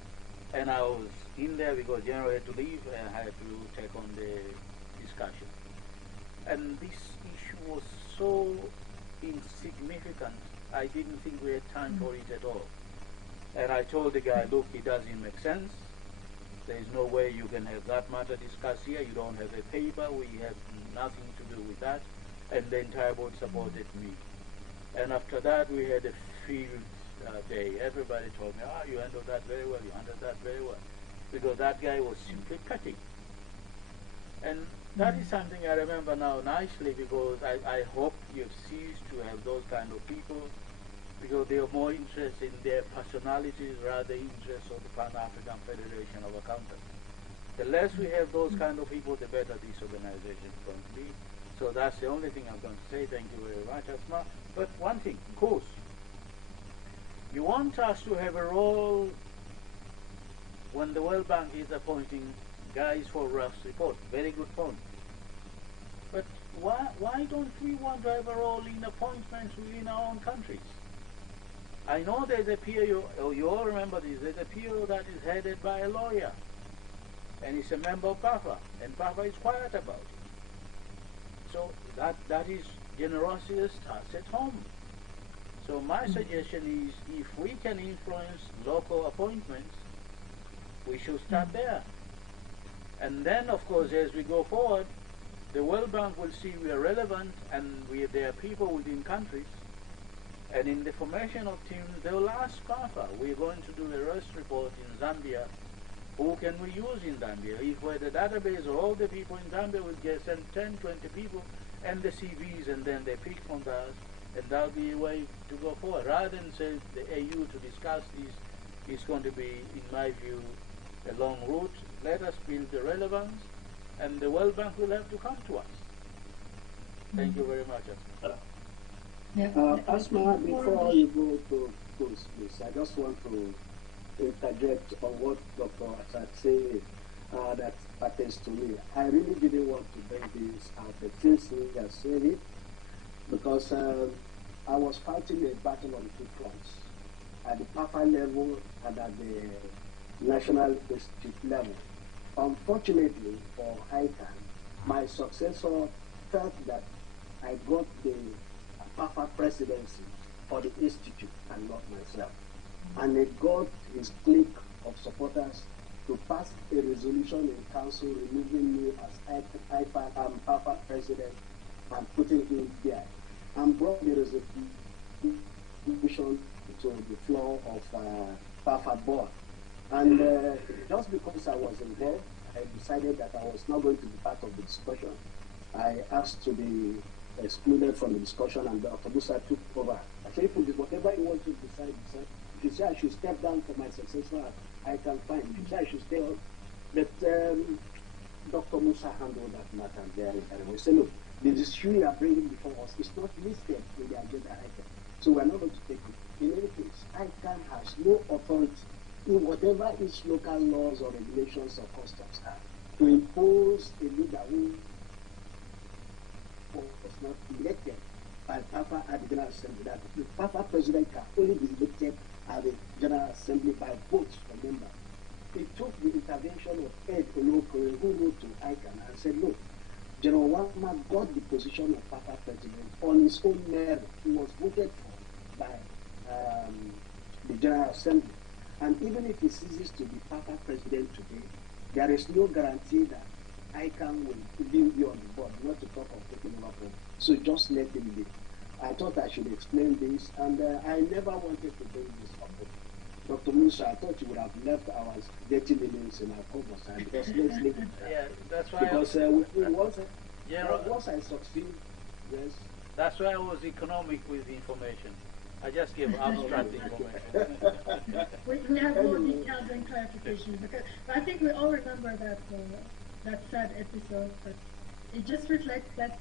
and I was in there because General had to leave and I had to take on the discussion. And this issue was so insignificant, I didn't think we had time for it at all. And I told the guy, look, it doesn't make sense. There's no way you can have that matter discussed here. You don't have a paper. We have nothing to do with that. And the entire board supported me. And after that, we had a field day. Everybody told me, you handled that very well. You handled that very well. Because that guy was simply petty. And that is something I remember now nicely, because I hope you've ceased to have those kind of people, because they are more interested in their personalities rather than interests of the Pan-African Federation of Accountants. The less we have those kind of people, the better this organization is going to be. So that's the only thing I'm going to say. Thank you very much, Asma. But one thing, of course, you want us to have a role when the World Bank is appointing guys for rough report. Very good point. But why don't we want to have a role in appointments within our own countries? I know there's a PO, you all remember this, there's a PO that is headed by a lawyer, and he's a member of PAFA, and PAFA is quiet about it. So that is generosity that starts at home. So my suggestion is, if we can influence local appointments, we should start there. And then, of course, as we go forward, the World Bank will see we are relevant, and there are people within countries. And in the formation of teams, they will ask PAFA, we're going to do a rest report in Zambia. Who can we use in Zambia? If we're the database of all the people in Zambia, we'll get 10, 20 people and the CVs, and then they pick from that, and that'll be a way to go forward. Rather than say the AU to discuss this is going to be, in my view, a long route. Let us build the relevance, and the World Bank will have to come to us. Thank you very much. Asma, before you go to close, please, I just want to interject on what Dr. Assad said that pertains to me. I really didn't want to bring this out, but since he has said it, because I was fighting a battle on two fronts, at the PAFA level and at the National Institute level. Unfortunately for ICANN, my successor felt that I got the PAFA presidency for the institute and not myself. And it got his clique of supporters to pass a resolution in council removing me as PAFA president and putting him there, and brought the resolution to the floor of PAFA board. And just because I was involved, I decided that I was not going to be part of the discussion. I asked to be excluded from the discussion, and Dr. Musa took over. I said, whatever you want to decide, if you say I should step down for my successor, I can find. If you say I should stay on, but Dr. Musa handled that matter very, very well. So look, the issue you are bringing before us is not listed in the agenda item, so we're not going to take it. In any case, ICANN has no authority in whatever its local laws or regulations or customs are to impose a leader who was not elected by PAFA at the General Assembly. That the PAFA president can only be elected at the General Assembly by votes from members. It took the intervention of Ed Olokore, who wrote to ICANN and said, look, General Wama got the position of PAFA president on his own merit. He was voted for by the General Assembly. And even if he ceases to be PAFA president today, there is no guarantee that ICANN will still be on the board, not to talk of taking over. So just let him be. I thought I should explain this, and I never wanted to bring this up. Dr. Musa, I thought you would have left our dirty minutes in our covers, and just let's leave it. Yeah, that's why. Because Yeah, But once I succeed, yes. that's why I was economic with the information. I just give abstract information. We have more Anyway. details and clarifications because I think we all remember that that sad episode, but it just reflects that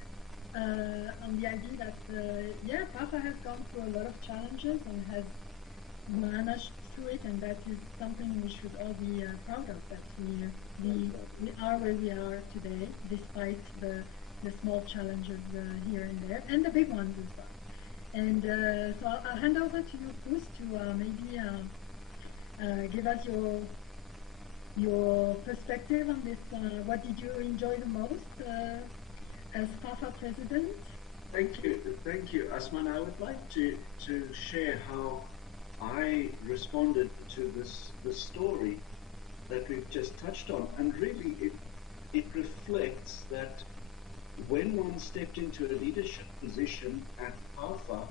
on the idea that yeah, PAFA has gone through a lot of challenges and has managed through it, and that is something we should all be proud of. That we are where we are today, despite the small challenges here and there, and the big ones as well. And so I'll hand over to you, Bruce, to maybe give us your perspective on this. What did you enjoy the most as PAFA president? Thank you, Asman. I would like to share how I responded to this story that we've just touched on, and really it reflects that when one stepped into a leadership position at PAFA,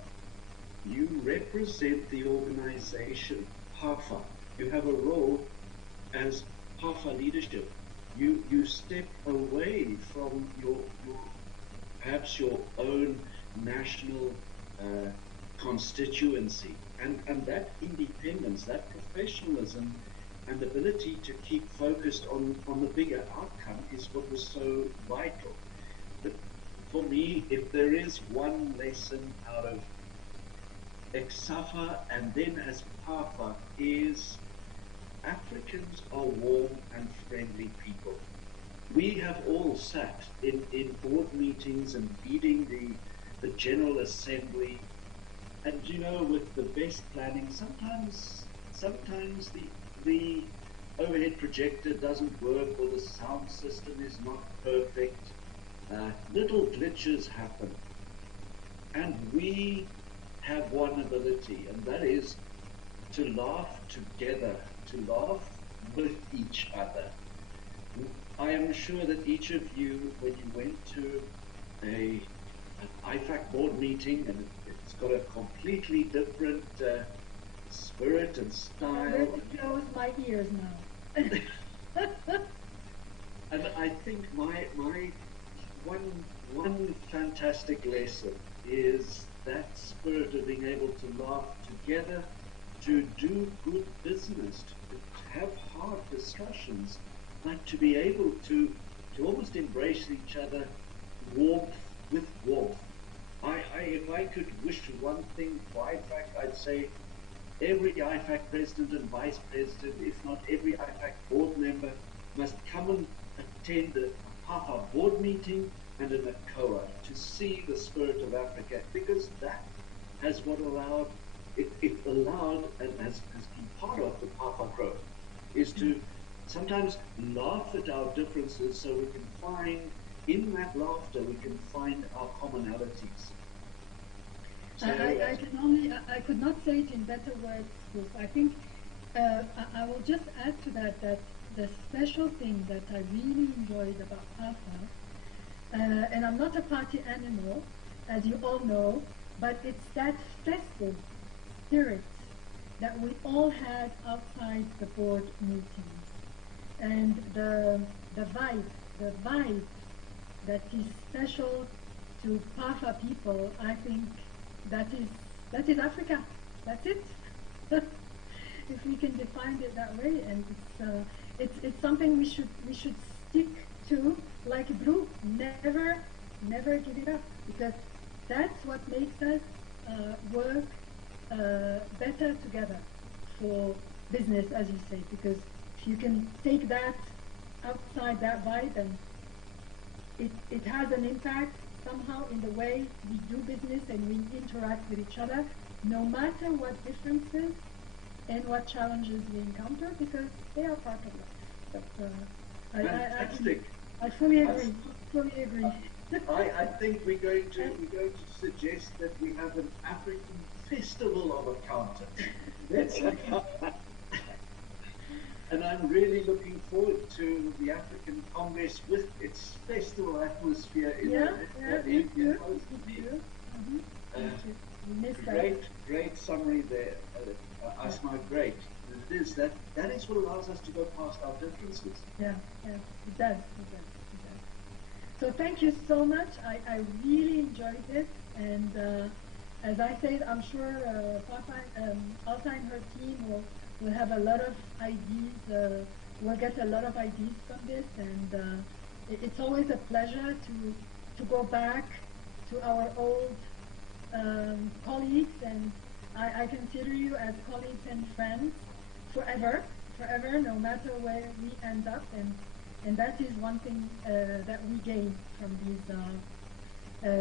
you represent the organization PAFA. You have a role as PAFA leadership. You step away from your perhaps your own national constituency, and that independence, that professionalism, and ability to keep focused on the bigger outcome is what was so vital. But for me, if there is one lesson out of Exafa and then as PAFA, is Africans are warm and friendly people. We have all sat in board meetings and leading the General Assembly, and you know, with the best planning, sometimes the overhead projector doesn't work, or the sound system is not perfect. Little glitches happen, and we have one ability, and that is to laugh together, to laugh with each other. I am sure that each of you, when you went to an IFAC board meeting, and it's got a completely different spirit and style. I'm going to close my ears now. And I think my one fantastic lesson is that spirit of being able to laugh together, to do good business, to have hard discussions, but to be able to almost embrace each other, warmth with warmth. If I could wish one thing for IFAC, I'd say every IFAC president and vice president, if not every IFAC board member, must come and attend a PAFA board meeting and an ACOA to see the spirit of Africa, because that has what allowed, it allowed and has been part of the PAFA growth, is to sometimes laugh at our differences so we can find, in that laughter, we can find our commonalities. So, I could not say it in better words, Bruce. I think I will just add to that the special thing that I really enjoyed about PAFA, and I'm not a party animal, as you all know, but it's that festive spirit that we all had outside the board meetings, and the vibe that is special to PAFA people. I think that is Africa. That's it. If we can define it that way, and it's something we should stick to, like Blue. Never give it up, because that's what makes us work better together for business, as you say. Because if you can take that outside that vibe, and it has an impact somehow in the way we do business and we interact with each other, no matter what differences and what challenges we encounter, because they are part of life. But I fully agree. Fully agree. I think we're going to suggest that we have an African festival of accountants. And I'm really looking forward to the African Congress with its festival atmosphere in Great summary there, Asma. Great. It is that is what allows us to go past our differences. Yeah, it does. So thank you so much. I really enjoyed it, and as I said, I'm sure Alsa and her team will have a lot of ideas. We'll get a lot of ideas from this, and it's always a pleasure to go back to our old colleagues, and I consider you as colleagues and friends forever, no matter where we end up, and that is one thing that we gain from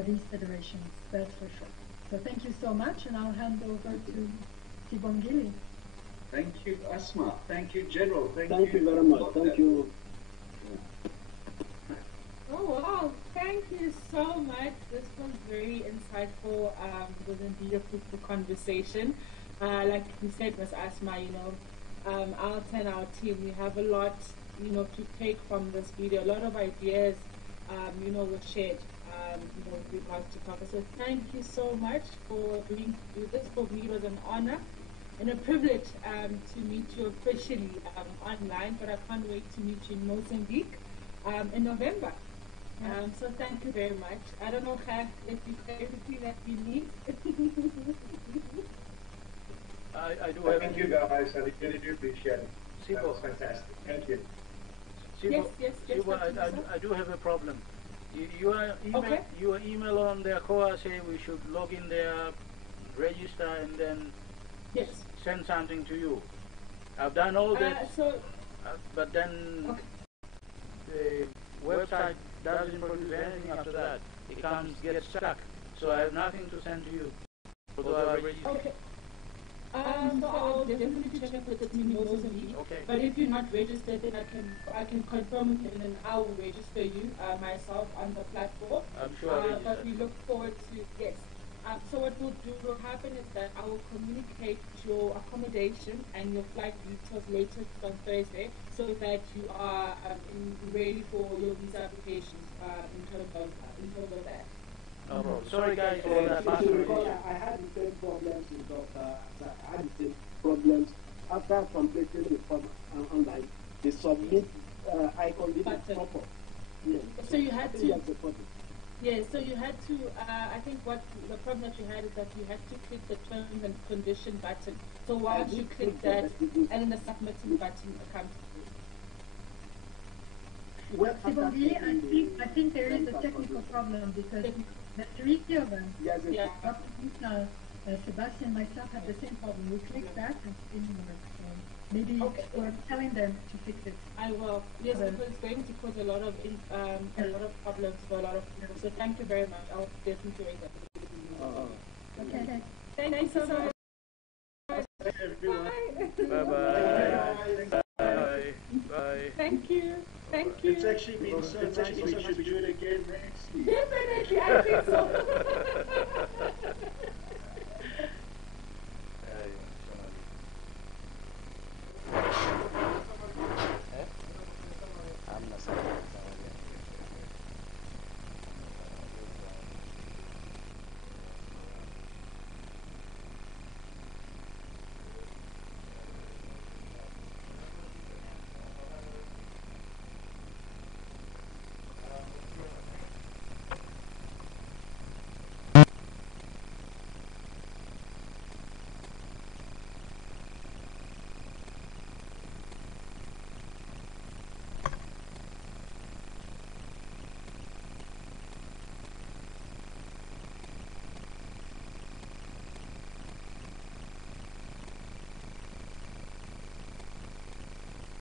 these federations, that's for sure. So thank you so much, and I'll hand over to Sibongile. Thank you, Asma. Thank you, General. Thank you very much. Thank you. Oh wow, thank you so much. This was very insightful. It was indeed a fruitful conversation. Like you said, Ms. Asma, I'll tell our team, we have a lot, to take from this video. A lot of ideas, were shared, with regards to PAFA. So thank you so much for agreeing to do this. For me, it was an honor and a privilege to meet you officially online, but I can't wait to meet you in Mozambique in November. So thank you very much. I don't know, Kha, if you got everything that you need. I do have. Thank you guys, I really do appreciate it. That was fantastic. Thank you. Yes. I do have a problem. Your email on their core say we should log in there, register, and then send something to you. I've done all that, but then the website doesn't produce anything after that. It gets stuck. So I have nothing to send to you. Although I registered. Okay. So I'll definitely check with the team in Mozambique. Okay. But if you're not registered, then I can confirm it, and then I will register you myself on the platform. I'm sure. But we look forward to so what will happen is that I will communicate your accommodation and your flight details later on Thursday, so that you are ready for your visa applications in terms of that. No problem. Sorry guys for that. If you recall, I had the same problems with Dr. I had the same problems after completing the form online. The submit icon didn't pop up. Yes. So you had to. That's the problem. Yeah, so you had to, I think what the problem that you had is that you had to click the terms and condition button. So once you click that, and then the submitting button comes through. I think there is a technical problem because the three of them, Dr. Sebastian and myself had the same problem. We clicked that and it didn't work. So maybe we're telling them to fix it. I will. Yes, because it's going to cause a lot of problems for a lot of people. So thank you very much. I'll definitely raise that. Okay. Thanks so much. Bye. Bye. Thank you. Thank you. It's actually been so nice. We should do it again next week. Definitely, I think so.